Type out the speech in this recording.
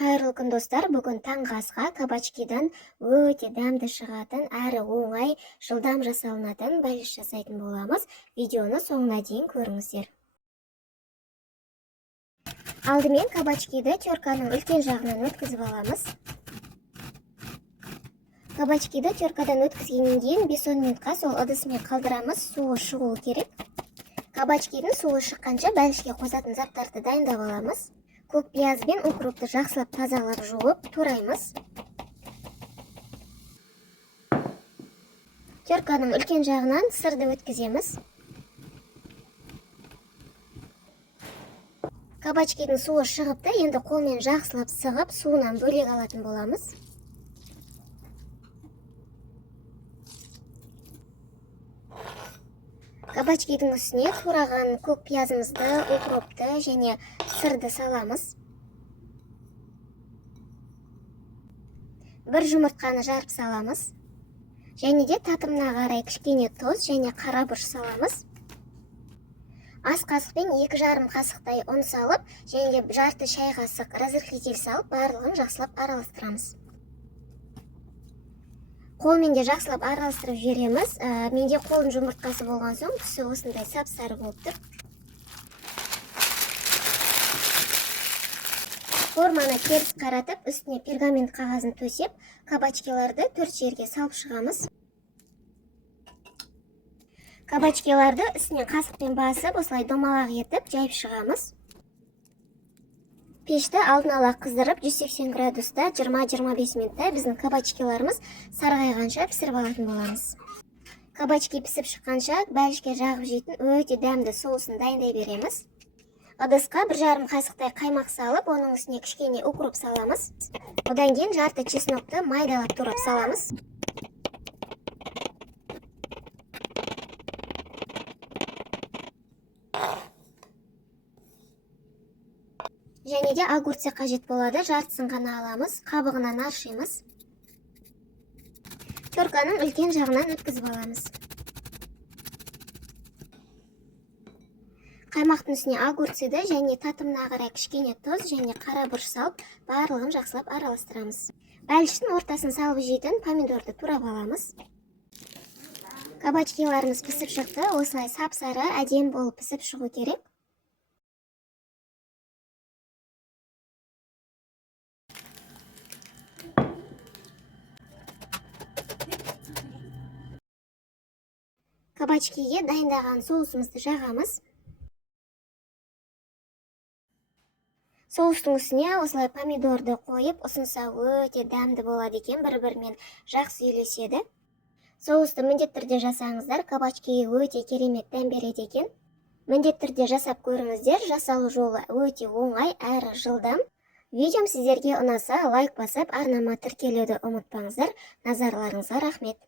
Қайырлы күн достар, бүгін таңғы асқа кабачкидан өте дәмді шығатын, әрі оңай, жылдам жасалынатын бәліш жасайтын боламыз. Видеоны соңына дейін көріңіздер. Алдымен кабачкиді терканың үлкен жағынан өткізіп аламыз. Кабачкиді теркадан өткізгеннен кейін 5-10 минутқа сол ыдысымен қалдырамыз, суы шығуы керек. Кабачкидің суы шыққанша бәлішке қосатын заттарды дайындап аламыз. Көк пияз бен укропты жақсылап тазалап жуып тураймыз. Терканың үлкен жағынан сырды өткіземіз. Кабачкидің суы шығыпты, енді қолмен жақсылап сығып, суынан бөлек алатын боламыз. Кабачкидің үстіне тураған көк пиязымызды, укропты және сырды саламыз. Бір жұмыртқаны жарып саламыз. Және де татымына қарай кішкене тұз және қара бұрыш саламыз. Ас қасықпен 2,5 қасықтай ұн салып, және де жарты шай қасық разрыхлитель салып, барлығын жақсылап араластырамыз. Қолмен де жақсылап араластырып жібереміз. Менде қолын жұмыртқасы болған соң, түсі осындай сап-сары болып тұр. Форманы теріс қаратып, үстіне пергамент қағазын төсеп, кабачкиларды 4 жерге салып шығамыз. Кабачкиларды үстіне қасықпен басып, осылай домалақ етіп, жайып шығамыз. Пешті алдын ала қыздырып, 180 градуста 20-25 минутта біздің кабачкиларымыз сарғайғанша пісіріп алатын боламыз. Кабачки пісіп шыққанша бәлішке жағып жейтін өте дәмді соусын дайындай береміз. Ыдысқа 1,5 қасықтай қаймақ салып, оның үстіне кішкене укроп саламыз. Одан кейін жарты чеснокты майдалап турап саламыз. Және де огурцы қажет болады, жартысын ғана аламыз, қабығынан аршимыз. Терканың үлкен жағынан өткізіп аламыз. Қаймақтың үстіне огурцыды және татымына қарай кішкене тұз және қара бұрыш салып, барлығын жақсылап араластырамыз. Бәліштің ортасын салып жейтін помидорды турап аламыз. Кабачкиларымыз пісіп шықты, осылай сап-сары әдем болып пісіп шығу керек. Кабачкиге дайындаған соусымызды жағамыз. Соустың үстіне осылай помидорды қойып, ұсынса өте дәмді болады екен, бір-бірімен жақсы үйлеседі. Соусты міндетті түрде жасаңыздар, кабачкиге өте керемет дәм береді екен. Міндетті түрде жасап көріңіздер, жасалу жолы өте оңай әрі жылдам. Видеом сіздерге ұнаса, лайк басып, арнама тіркелуді ұмытпаңыздар. Назарларыңызға рахмет.